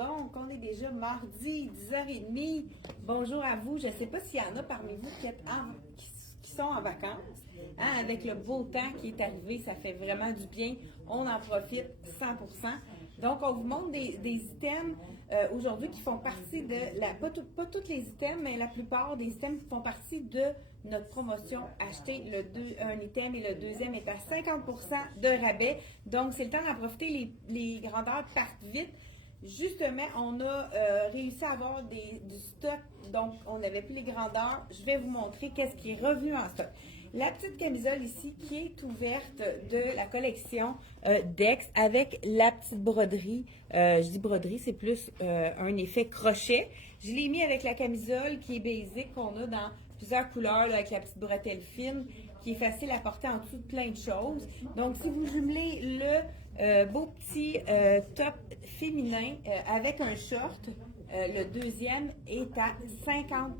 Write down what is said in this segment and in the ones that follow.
donc, on est déjà mardi, 10h30. Bonjour à vous. Je ne sais pas s'il y en a parmi vous qui sont en vacances. Hein, avec le beau temps qui est arrivé, ça fait vraiment du bien. On en profite 100%. Donc, on vous montre des items aujourd'hui qui font partie de pas tous les items, mais la plupart des items qui font partie de notre promotion. Acheter un item et le deuxième est à 50% de rabais. Donc, c'est le temps d'en profiter. Les grandeurs partent vite. Justement, on a réussi à avoir du stock, donc on n'avait plus les grandeurs. Je vais vous montrer qu'est-ce qui est revenu en stock. La petite camisole ici qui est ouverte de la collection Dex avec la petite broderie. Je dis broderie, c'est plus un effet crochet. Je l'ai mis avec la camisole qui est basique qu'on a dans plusieurs couleurs là, avec la petite bretelle fine qui est facile à porter en dessous de plein de choses. Donc, si vous jumelez le beau petit top féminin avec un short, le deuxième est à 50%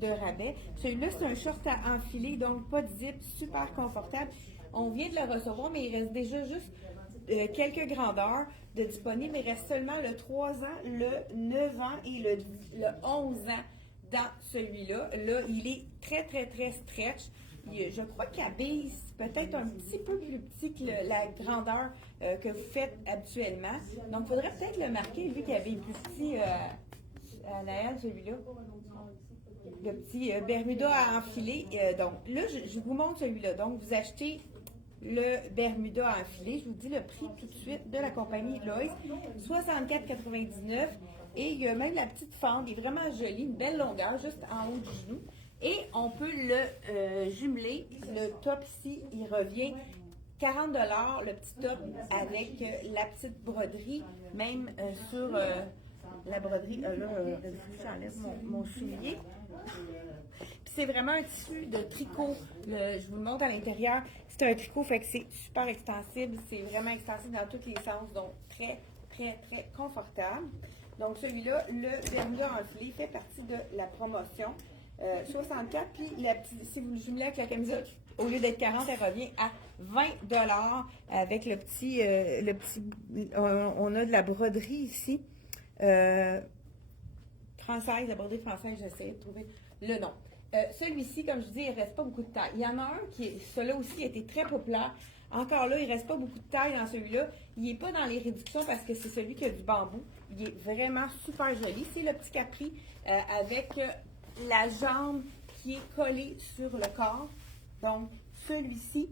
de rabais. Celui-là, c'est un short à enfiler, donc pas de zip, super confortable. On vient de le recevoir, mais il reste déjà juste quelques grandeurs de disponibles. Il reste seulement le 3 ans, le 9 ans et le 11 ans dans celui-là. Là, il est très, très, très stretch. Je crois qu'il habille peut-être un petit peu plus petit que la grandeur que vous faites habituellement. Donc, il faudrait peut-être le marquer, vu qu'il habille plus petit à Naël, celui-là. Le petit Bermuda à enfiler. Donc, là, je vous montre celui-là. Donc, vous achetez le Bermuda à enfiler. Je vous dis le prix tout de suite de la compagnie Lois. 64,99. Et il y a même la petite fente, qui est vraiment jolie, une belle longueur, juste en haut du genou. Et on peut le jumeler. Le top ici, il revient 40 $ le petit top avec la petite broderie, même sur la broderie. Là, j'enlève mon soulier. Puis c'est vraiment un tissu de tricot. Je vous le montre à l'intérieur. C'est un tricot, fait que c'est super extensible. C'est vraiment extensible dans tous les sens, donc très, très, très confortable. Donc celui-là, le Bermuda enfilé, fait partie de la promotion. 64, puis si vous le jumelez avec la camisole, au lieu d'être 40, elle revient à 20 $ avec le petit, on a de la broderie ici, française, la broderie française, j'essaie de trouver le nom. Celui-ci, comme je vous dis, il ne reste pas beaucoup de taille. Il y en a un celui-là aussi a été très populaire. Encore là, il ne reste pas beaucoup de taille dans celui-là. Il n'est pas dans les réductions parce que c'est celui qui a du bambou. Il est vraiment super joli. C'est le petit capri avec la jambe qui est collée sur le corps. Donc, celui-ci,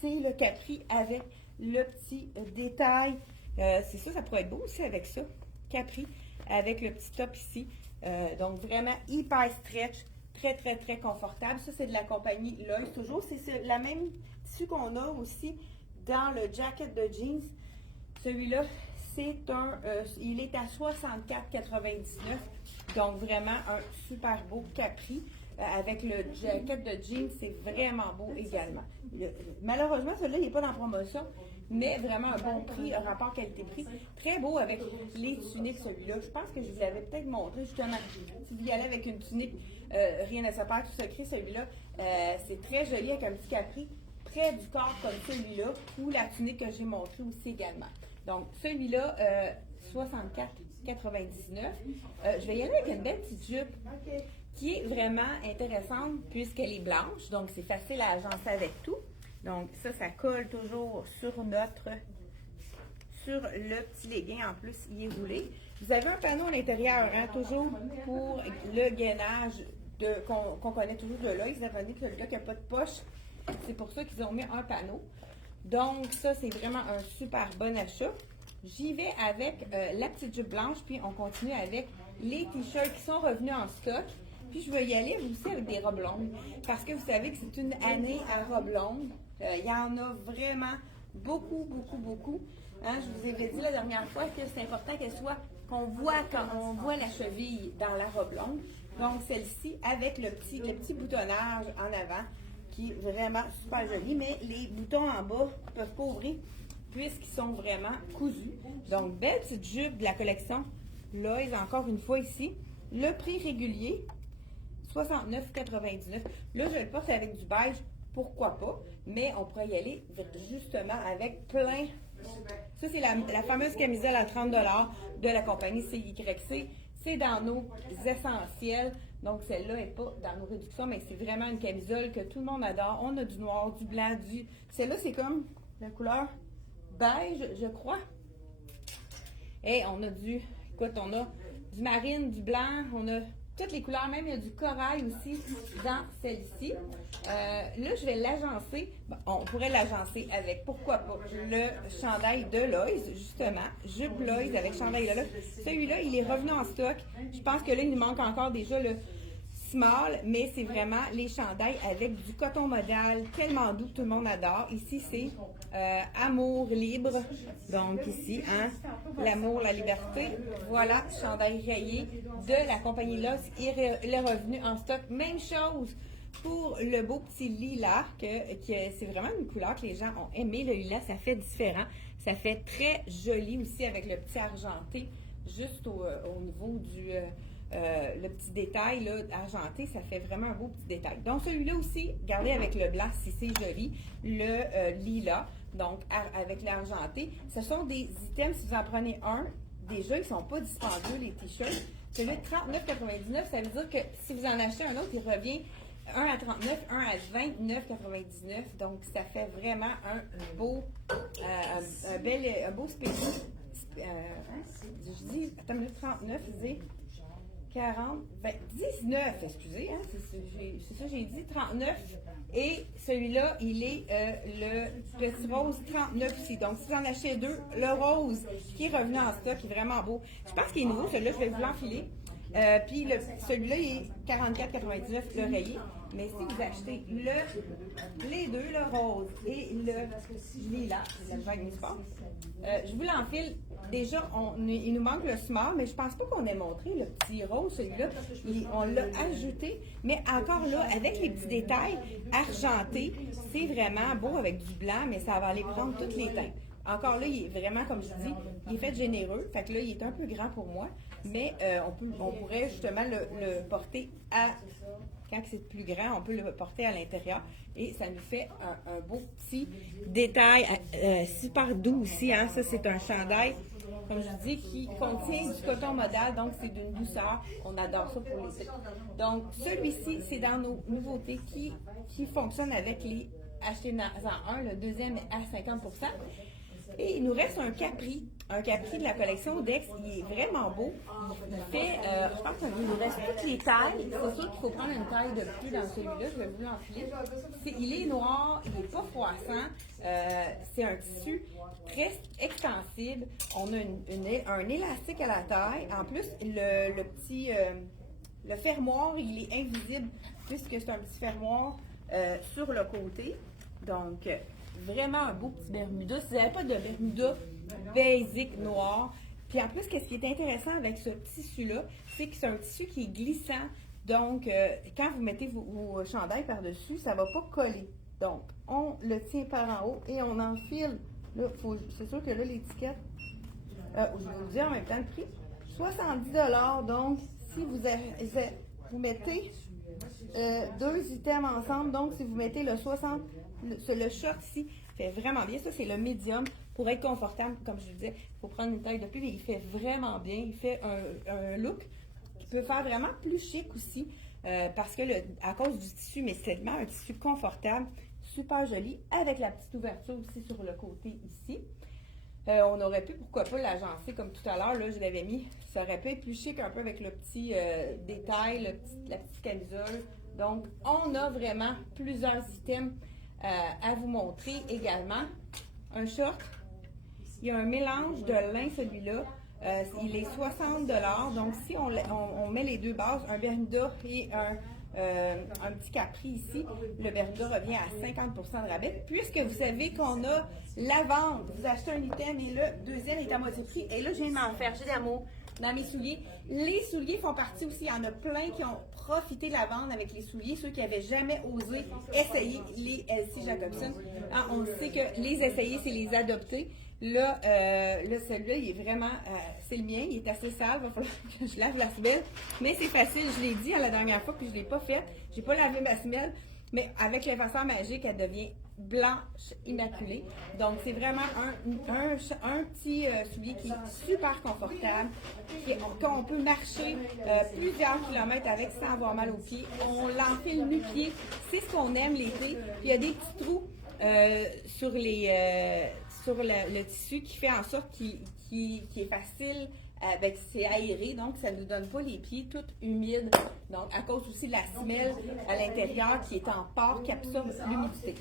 c'est le capri avec le petit détail. C'est ça, ça pourrait être beau aussi avec ça. Capri avec le petit top ici. Donc, vraiment hyper stretch. Très, très, très confortable. Ça, c'est de la compagnie Lois. Toujours, c'est la même tissu qu'on a aussi dans le jacket de jeans. Celui-là, il est à 64,99. Donc, vraiment un super beau capri. Avec le jacket de jeans, c'est vraiment beau également. Malheureusement, celui-là, il n'est pas dans promotion, mais vraiment un bon prix, un rapport qualité-prix. Très beau avec les tuniques, celui-là. Je pense que je vous l'avais peut-être montré, justement. Si vous y allez avec une tunique, rien ne se perd, tout secret, celui-là, c'est très joli avec un petit capri près du corps comme celui-là, ou la tunique que j'ai montrée aussi également. Donc, celui-là, 64,99. Je vais y aller avec une belle petite jupe qui est vraiment intéressante puisqu'elle est blanche. Donc, c'est facile à agencer avec tout. Donc, ça colle toujours sur le petit legging. En plus, il est roulé. Vous avez un panneau à l'intérieur, hein, toujours pour le gainage qu'on connaît toujours de là. Ils avaient dit que le gars qui n'a pas de poche, c'est pour ça qu'ils ont mis un panneau. Donc, ça, c'est vraiment un super bon achat. J'y vais avec la petite jupe blanche, puis on continue avec les t-shirts qui sont revenus en stock. Puis, je vais y aller aussi avec des robes longues, parce que vous savez que c'est une année à robes longues. Il y en a vraiment beaucoup, beaucoup, beaucoup. Hein, je vous avais dit la dernière fois que c'est important qu'on voit la cheville dans la robe longue. Donc, celle-ci, avec le petit boutonnage en avant, qui est vraiment super joli, mais les boutons en bas ne peuvent pas ouvrir puisqu'ils sont vraiment cousus. Donc, belle petite jupe de la collection Lois, encore une fois ici. Le prix régulier, 69,99. Là, je le porte avec du beige, pourquoi pas, mais on pourrait y aller justement avec plein Ça, c'est la fameuse camisole à 30 de la compagnie CYC. C'est dans nos essentiels. Donc, celle-là n'est pas dans nos réductions, mais c'est vraiment une camisole que tout le monde adore. On a du noir, du blanc, du... Celle-là, c'est comme la couleur beige, je crois. Et on a écoute, on a du marine, du blanc, on a toutes les couleurs, même il y a du corail aussi dans celle-ci. Là, je vais l'agencer. Bon, on pourrait l'agencer avec, pourquoi pas, le chandail de Lois, justement. Jupe Lois avec chandail de Lois. Celui-là, il est revenu en stock. Je pense que là, il nous manque encore déjà le small, mais c'est vraiment les chandails avec du coton modal, tellement doux, tout le monde adore. Ici, c'est Amour libre. Donc ici, hein, l'amour, la liberté. Voilà, chandail rayé de la compagnie Lois. Il est revenu en stock. Même chose pour le beau petit lilas, que c'est vraiment une couleur que les gens ont aimé. Le lilas, ça fait différent. Ça fait très joli aussi avec le petit argenté, juste au niveau du... le petit détail là, argenté, ça fait vraiment un beau petit détail. Donc celui-là aussi, regardez avec le blanc si c'est joli, le lilas, donc avec l'argenté. Ce sont des items, si vous en prenez un, déjà ils ne sont pas dispendieux les t-shirts. Celui de 39,99, ça veut dire que si vous en achetez un autre, il revient un à 39, un à 29,99. Donc ça fait vraiment un beau, un beau spécial. Je dis, attends, 39, c'est 40, 19, excusez, hein, c'est ça, j'ai dit 39. Et celui-là, il est le petit rose 39 aussi. Donc, si vous en achetez deux, le rose qui est revenu en stock, qui est vraiment beau. Je pense qu'il est nouveau, celui-là, je vais vous l'enfiler. Puis celui-là, il est 44,99 le rayé. Mais si vous achetez les deux, le rose et le lilas, je vous l'enfile. Déjà, il nous manque le smart, mais je pense pas qu'on ait montré le petit rose, celui-là. On l'a ajouté, mais encore là, avec les petits détails argentés, c'est vraiment beau avec du blanc, mais ça va aller prendre toutes les teintes. Encore là, il est vraiment, comme je dis, il est fait généreux. Fait que là, il est un peu grand pour moi, mais on pourrait justement le porter à... Quand c'est plus grand, on peut le porter à l'intérieur et ça nous fait un beau petit détail super doux aussi. Hein? Ça, c'est un chandail, comme je vous dis, qui contient du coton modal, donc c'est d'une douceur. On adore ça pour l'été. Donc, celui-ci, c'est dans nos nouveautés qui fonctionnent avec les achetez-en un. Le deuxième est à 50%. Et il nous reste un capri de la collection Dex. Il est vraiment beau. Il fait, je pense qu'il nous reste toutes les tailles. C'est sûr qu'il faut prendre une taille de plus dans celui-là. Je vais vous l'enfiler. Il est noir, il n'est pas froissant. C'est un tissu très extensible. On a un élastique à la taille. En plus, le petit fermoir, il est invisible puisque c'est un petit fermoir sur le côté. Donc, vraiment un beau petit Bermuda. Si vous n'avez pas de Bermuda basic noir. Puis en plus, qu'est-ce qui est intéressant avec ce tissu-là, c'est que c'est un tissu qui est glissant. Donc, quand vous mettez vos chandails par-dessus, ça ne va pas coller. Donc, on le tient par en haut et on enfile. Là, c'est sûr que là, l'étiquette, je vais vous dire en même temps le prix, 70 $. Donc, si vous mettez deux items ensemble, donc si vous mettez le 60, le short ici, fait vraiment bien. Ça, c'est le médium. Pour être confortable, comme je vous disais, il faut prendre une taille de plus, mais il fait vraiment bien. Il fait un look qui peut faire vraiment plus chic aussi, parce que à cause du tissu, mais c'est tellement un tissu confortable, super joli, avec la petite ouverture aussi sur le côté ici. On aurait pu, pourquoi pas, l'agencer comme tout à l'heure, là, je l'avais mis. Ça aurait pu être plus chic un peu avec le petit détail, la petite camisole. Donc, on a vraiment plusieurs items à vous montrer également. Un short, il y a un mélange de lin, celui-là. Il est 60 $. Donc, si on met les deux bases, un Bermuda et un petit capri ici, le Bermuda revient à 50% de rabais. Puisque vous savez qu'on a la vente, vous achetez un item et le deuxième est à moitié prix. Et là, je viens de m'en faire, j'ai d'amour dans mes souliers. Les souliers font partie aussi. Il y en a plein qui ont profité de la vente avec les souliers, ceux qui n'avaient jamais osé essayer les LC Jacobson. Hein, on sait que les essayer, c'est les adopter. Là, celui-là, il est vraiment, c'est le mien, il est assez sale, il va falloir que je lave la semelle. Mais c'est facile, je l'ai dit la dernière fois, puis je ne l'ai pas faite. J'ai pas lavé ma semelle, mais avec l'effaceur magique, elle devient blanche immaculée. Donc, c'est vraiment un petit soulier qui est super confortable, qu'on peut marcher plusieurs kilomètres avec sans avoir mal aux pieds. On l'enfile nu-pied. C'est ce qu'on aime l'été. Puis, il y a des petits trous sur le tissu qui fait en sorte qu'il est facile. C'est aéré, donc ça ne nous donne pas les pieds tout humides. Donc, à cause aussi de la semelle à l'intérieur qui est en port, qui absorbe l'humidité.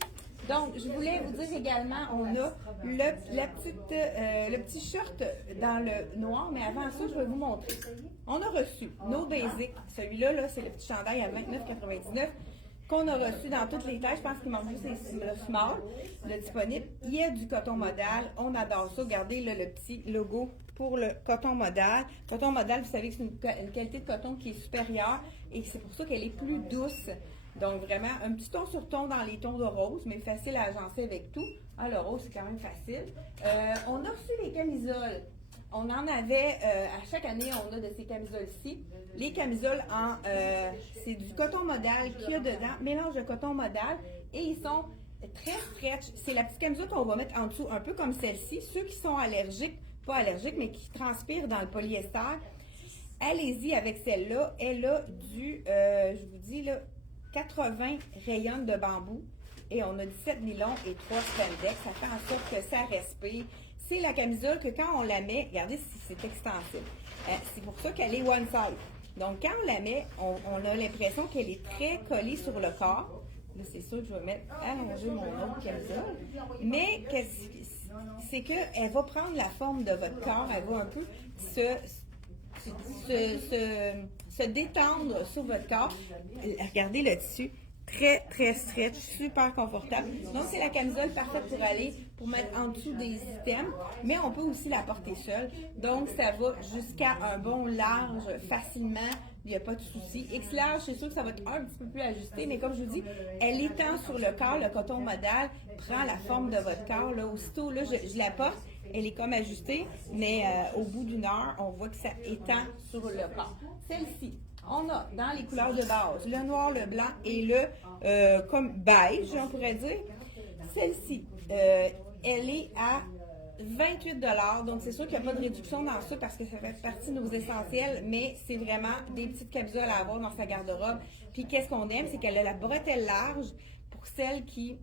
Donc, je voulais vous dire également, on a le petit short dans le noir, mais avant ça, je vais vous montrer. On a reçu nos basics. Celui-là, là, c'est le petit chandail à 29,99 qu'on a reçu dans toutes les tailles. Je pense qu'il manque juste le small, le disponible. Il y a du coton modal. On adore ça. Regardez là, le petit logo pour le coton modal. Coton modal, vous savez que c'est une qualité de coton qui est supérieure et c'est pour ça qu'elle est plus douce. Donc, vraiment, un petit ton sur ton dans les tons de rose, mais facile à agencer avec tout. Ah, le rose, c'est quand même facile. On a reçu les camisoles. On en avait, à chaque année, on a de ces camisoles-ci. Les camisoles c'est du coton modal qu'il y a dedans, mélange de coton modal, et ils sont très stretch. C'est la petite camisole qu'on va mettre en dessous, un peu comme celle-ci. Ceux qui sont allergiques, pas allergiques, mais qui transpirent dans le polyester, allez-y avec celle-là. Elle a je vous dis, là, 80 rayons de bambou, et on a 17 nylons et 3 spandex. Ça fait en sorte que ça respire. C'est la camisole que quand on la met, regardez si c'est extensible. C'est pour ça qu'elle est one size. Donc, quand on la met, on a l'impression qu'elle est très collée sur le corps. Là, c'est sûr que je vais mettre allonger mon autre camisole. Mais c'est qu'elle va prendre la forme de votre corps. Elle va un peu se détendre sur votre corps. Regardez le tissu. Très, très stretch, super confortable. Donc, c'est la camisole parfaite pour mettre en dessous des items, mais on peut aussi la porter seule. Donc, ça va jusqu'à un bon large facilement. Il n'y a pas de souci. X large, c'est sûr que ça va être un petit peu plus ajusté, mais comme je vous dis, elle étend sur le corps. Le coton modal prend la forme de votre corps. Là, aussitôt, là, je la porte. Elle est comme ajustée, mais au bout d'une heure, on voit que ça étend sur le corps. Celle-ci, on a dans les couleurs de base, le noir, le blanc et le comme beige, on pourrait dire. Celle-ci, elle est à 28 $. Donc, c'est sûr qu'il n'y a pas de réduction dans ça parce que ça fait partie de nos essentiels, mais c'est vraiment des petites camisoles à avoir dans sa garde-robe. Puis, qu'est-ce qu'on aime, c'est qu'elle a la bretelle large pour celles qui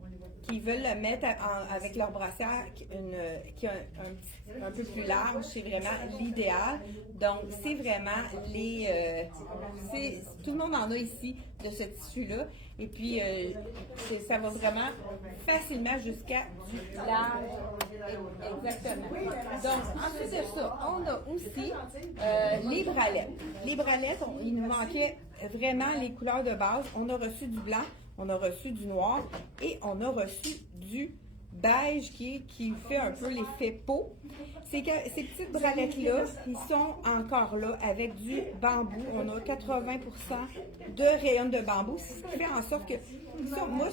veulent le mettre avec leur brassière qui est un peu plus large. C'est vraiment l'idéal. Donc, c'est vraiment tout le monde en a ici de ce tissu-là. Et puis, ça va vraiment facilement jusqu'à du large. Exactement. Donc, ensuite de ça, on a aussi les bralettes. Les bralettes, il nous manquait vraiment les couleurs de base. On a reçu du blanc, on a reçu du noir et on a reçu du beige qui fait un peu l'effet peau. C'est que ces petites bralettes-là, ils sont encore là avec du bambou. On a 80% de rayons de bambou, ce qui fait en sorte que moi,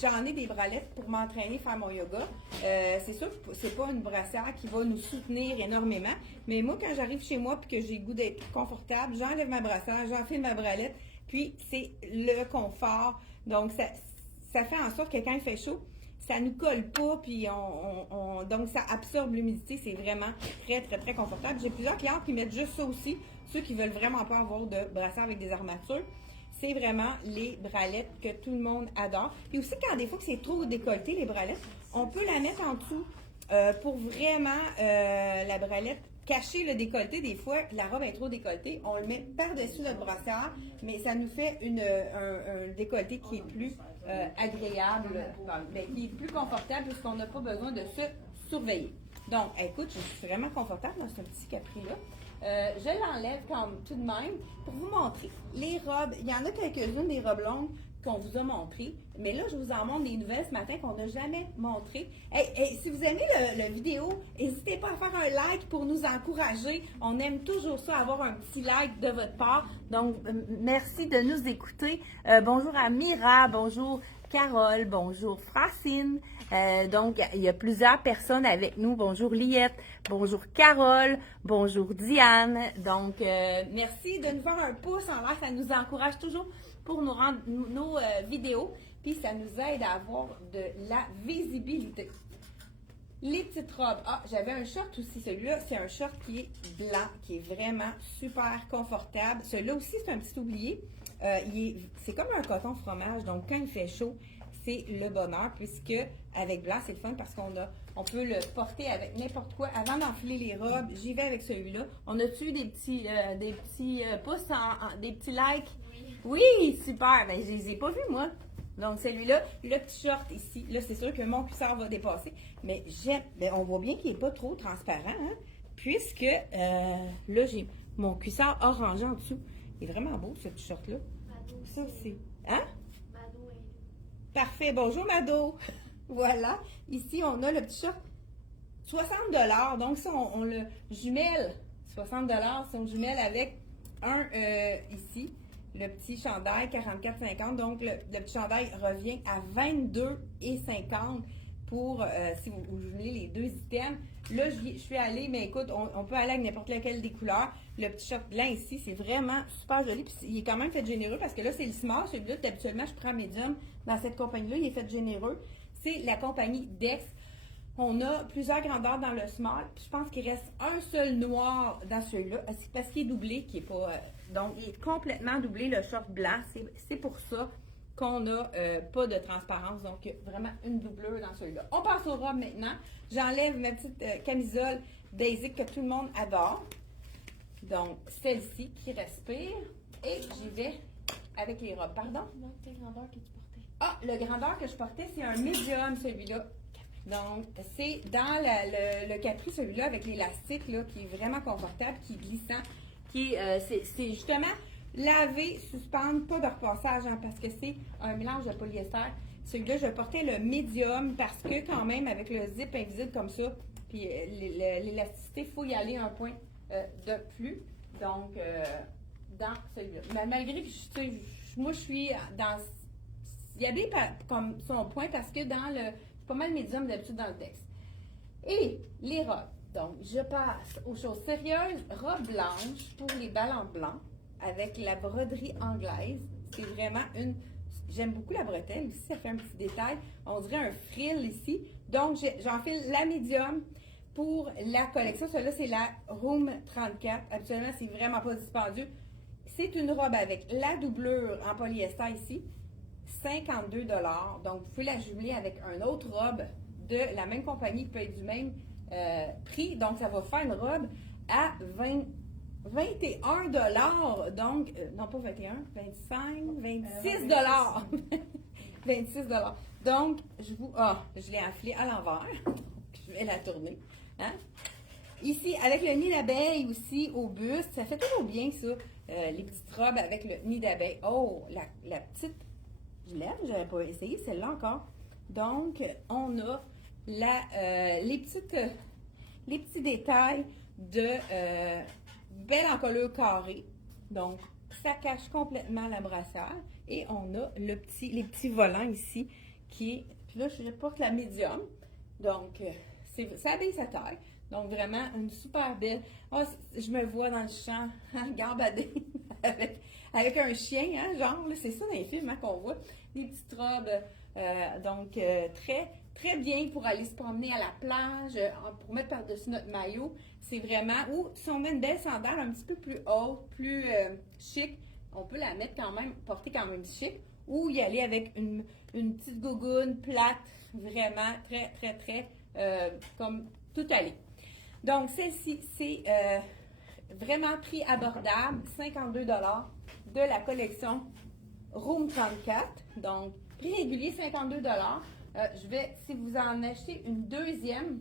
j'en ai des bralettes pour m'entraîner, faire mon yoga. C'est sûr que c'est pas une brassière qui va nous soutenir énormément, mais moi, quand j'arrive chez moi et que j'ai le goût d'être confortable, j'enlève ma brassière, j'enfile ma bralette, puis c'est le confort. Donc, ça fait en sorte que quand il fait chaud, ça nous colle pas, puis donc ça absorbe l'humidité. C'est vraiment très, très, très confortable. J'ai plusieurs clients qui mettent juste ça aussi, ceux qui veulent vraiment pas avoir de brassière avec des armatures. C'est vraiment les bralettes que tout le monde adore. Puis aussi, quand des fois que c'est trop décolleté, les bralettes, on peut la mettre en dessous pour vraiment la bralette cacher le décolleté. Des fois, la robe est trop décolletée, on le met par-dessus notre brassière, mais ça nous fait un décolleté qui est plus agréable, qui est plus confortable puisqu'on n'a pas besoin de se surveiller. Donc, écoute, je suis vraiment confortable dans ce petit capri-là. Je l'enlève comme tout de même pour vous montrer. Les robes, il y en a quelques-unes des robes longues qu'on vous a montrées, mais là, je vous en montre des nouvelles ce matin qu'on n'a jamais montrées. Si vous aimez la vidéo, n'hésitez pas à faire un like pour nous encourager. On aime toujours ça, avoir un petit like de votre part. Donc, merci de nous écouter. Bonjour à Mira, bonjour Carole, bonjour Francine. Donc, il y a plusieurs personnes avec nous. Bonjour Liette, bonjour Carole, bonjour Diane. Donc, merci de nous faire un pouce en l'air. Ça nous encourage toujours pour nous rendre nos vidéos. Puis, ça nous aide à avoir de la visibilité. Les petites robes. Ah, j'avais un short aussi. Celui-là, c'est un short qui est blanc, qui est vraiment super confortable. Celui-là aussi, c'est un petit oublié. C'est comme un coton fromage. Donc, quand il fait chaud, c'est le bonheur. Puisque avec blanc, c'est le fun parce on peut le porter avec n'importe quoi. Avant d'enfiler les robes, j'y vais avec celui-là. On a-tu des petits pouces, des petits likes? Oui, super. Ben, je les ai pas vus, moi. Donc, celui-là, le petit short ici, là, c'est sûr que mon cuissard va dépasser, mais on voit bien qu'il n'est pas trop transparent, hein, puisque, là, j'ai mon cuissard orangé en dessous. Il est vraiment beau, ce petit short-là. Ça aussi. Hein? Mado. Parfait. Bonjour, Mado. Voilà. Ici, on a le petit short. 60 $. Donc, ça, on le jumelle. 60 $, si on jumelle avec ici. Le petit chandail, 44,50. Donc, le petit chandail revient à 22,50 pour, si vous jumelez les deux items. Là, je suis allée, mais écoute, on peut aller avec n'importe laquelle des couleurs. Le petit short blanc ici, c'est vraiment super joli. Puis, il est quand même fait généreux parce que là, c'est le small. Celui-là, habituellement, je prends medium dans cette compagnie-là. Il est fait généreux. C'est la compagnie Dex. On a plusieurs grandeurs dans le small. Puis je pense qu'il reste un seul noir dans celui-là. Parce qu'il est doublé, qui est pas. Donc, il est complètement doublé, le short blanc. C'est pour ça qu'on n'a pas de transparence. Donc, vraiment une doublure dans celui-là. On passe aux robes maintenant. J'enlève ma petite camisole basic que tout le monde adore. Donc, celle-ci qui respire. Et j'y vais avec les robes. Pardon? Non, quelle grandeur que tu portais? Ah, le grandeur que je portais, c'est un medium, celui-là. Donc, c'est dans le capri, celui-là, avec l'élastique, là, qui est vraiment confortable, qui est glissant, c'est justement laver, suspendre, pas de repassage, hein, parce que c'est un mélange de polyester. Celui-là, je portais le médium parce que quand même, avec le zip invisible comme ça, puis l'élasticité, il faut y aller un point de plus. Donc, dans celui-là. Mais malgré que, moi, je suis dans... Il y a des comme son point parce que dans le... pas mal médium d'habitude dans le texte. Et les robes. Donc, je passe aux choses sérieuses. Robe blanche pour les ballons blancs avec la broderie anglaise. C'est vraiment une... J'aime beaucoup la bretelle aussi, ça fait un petit détail. On dirait un frill ici. Donc, j'enfile la médium pour la collection. Celle-là, c'est la Room 34. Habituellement, c'est vraiment pas dispendieux. C'est une robe avec la doublure en polyester ici. 52 $. Donc, vous pouvez la jumeler avec une autre robe de la même compagnie qui peut être du même prix. Donc, ça va faire une robe à 21 $. Donc, non pas 21, 25, 26 $. 26 $. Donc, je l'ai enflée à l'envers. Je vais la tourner. Hein? Ici, avec le nid d'abeille aussi au buste, ça fait toujours bien ça. Les petites robes avec le nid d'abeille. Oh, la petite... Je lève, je n'avais pas essayé celle-là encore. Donc, on a les petits détails de belle encolure carrée. Donc, ça cache complètement la brassière. Et on a les petits volants ici qui... Puis là, je porte la médium. Donc, ça habille sa taille. Donc, vraiment, une super belle... Oh, je me vois dans le champ, gambadée, avec un chien, hein, genre, c'est ça dans les films hein, qu'on voit. Des petites robes, donc très, très bien pour aller se promener à la plage, pour mettre par-dessus notre maillot. C'est vraiment... Ou si on met une belle sandale un petit peu plus haute, plus chic, on peut la mettre quand même, porter quand même chic. Ou y aller avec une petite gougoune plate, vraiment très, très, très, comme tout aller. Donc, celle-ci, c'est vraiment prix abordable, 52 $ de la collection Room 34. Donc, prix régulier, 52 $. Si vous en achetez une deuxième,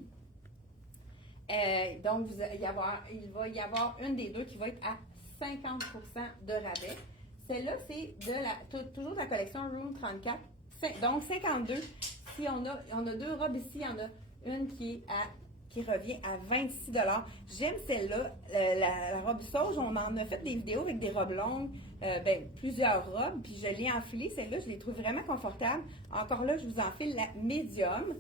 donc il va y avoir une des deux qui va être à 50 % de rabais. Celle-là, c'est toujours de la collection Room 34. Donc, 52. Si on a deux robes ici, il y en a une qui qui revient à 26 $. J'aime celle-là, la robe sauge. On en a fait des vidéos avec des robes longues, plusieurs robes, puis je l'ai enfilée. Celle-là, je les trouve vraiment confortables. Encore là, je vous enfile la médium.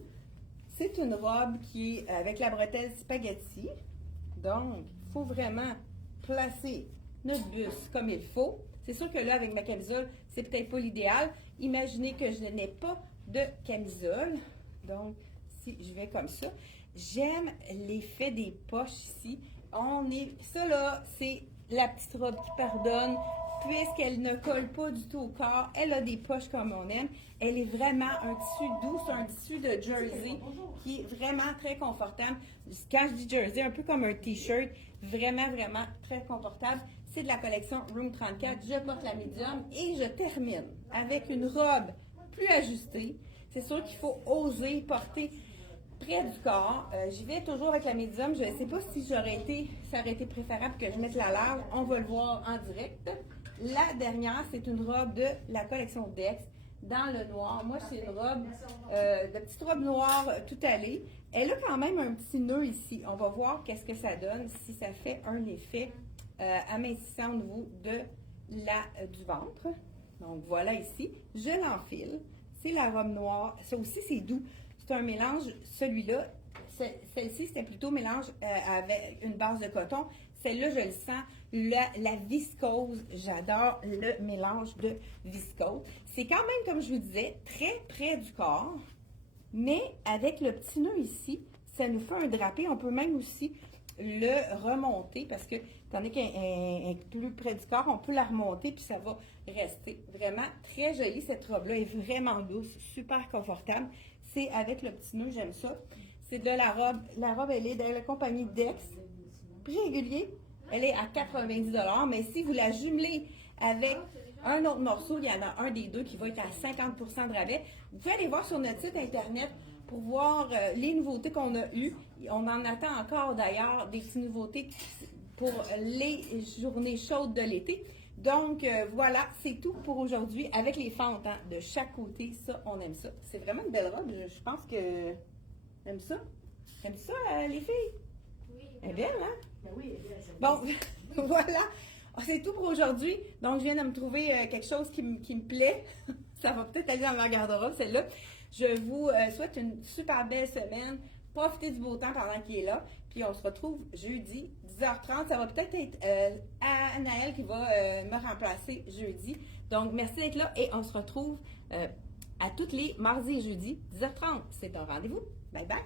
C'est une robe qui est avec la bretelle spaghetti. Donc, il faut vraiment placer notre buste comme il faut. C'est sûr que là, avec ma camisole, c'est peut-être pas l'idéal. Imaginez que je n'ai pas de camisole. Donc, si je vais comme ça, j'aime l'effet des poches ici. Ça là, c'est la petite robe qui pardonne, puisqu'elle ne colle pas du tout au corps. Elle a des poches comme on aime. Elle est vraiment un tissu doux, c'est un tissu de jersey qui est vraiment très confortable. Quand je dis jersey, un peu comme un t-shirt, vraiment, vraiment très confortable. C'est de la collection Room 34. Je porte la médium et je termine avec une robe plus ajustée. C'est sûr qu'il faut oser porter près du corps. J'y vais toujours avec la médium. Je ne sais pas si ça aurait été préférable que je mette la large. On va le voir en direct. La dernière, c'est une robe de la collection Dex dans le noir. Moi, c'est une robe, de petite robe noire tout allée. Elle a quand même un petit nœud ici. On va voir qu'est-ce que ça donne, si ça fait un effet amincissant au niveau du ventre. Donc, voilà ici. Je l'enfile. C'est la robe noire. Ça aussi, c'est doux. C'est un mélange, celui-là. Celle-ci, c'était plutôt mélange avec une base de coton. Celle-là, je le sens. La viscose, j'adore le mélange de viscose. C'est quand même, comme je vous disais, très près du corps. Mais avec le petit nœud ici, ça nous fait un drapé. On peut même aussi le remonter parce que, tandis qu'elle est plus près du corps, on peut la remonter puis ça va rester. Vraiment très jolie cette robe-là, elle est vraiment douce, super confortable. C'est avec le petit nœud, j'aime ça. C'est de la robe. La robe, elle est de la compagnie Dex. Prix régulier, elle est à 90 $. Mais si vous la jumelez avec un autre morceau, il y en a un des deux qui va être à 50 % de rabais. Vous pouvez aller voir sur notre site internet pour voir les nouveautés qu'on a eues. On en attend encore d'ailleurs des petites nouveautés pour les journées chaudes de l'été. Donc voilà, c'est tout pour aujourd'hui avec les fentes de chaque côté. Ça, on aime ça. C'est vraiment une belle robe. Je pense que j'aime ça. J'aime ça, les filles? Oui. Elle est belle, hein? Ben oui, elle est belle, celle-là. Bon, voilà. C'est tout pour aujourd'hui. Donc, je viens de me trouver quelque chose qui me plaît. Ça va peut-être aller dans ma garde-robe, celle-là. Je vous souhaite une super belle semaine. Profitez du beau temps pendant qu'il est là. Puis, on se retrouve jeudi, 10h30. Ça va peut-être être Anaëlle qui va me remplacer jeudi. Donc, merci d'être là et on se retrouve à tous les mardis et jeudis, 10h30. C'est un rendez-vous. Bye bye.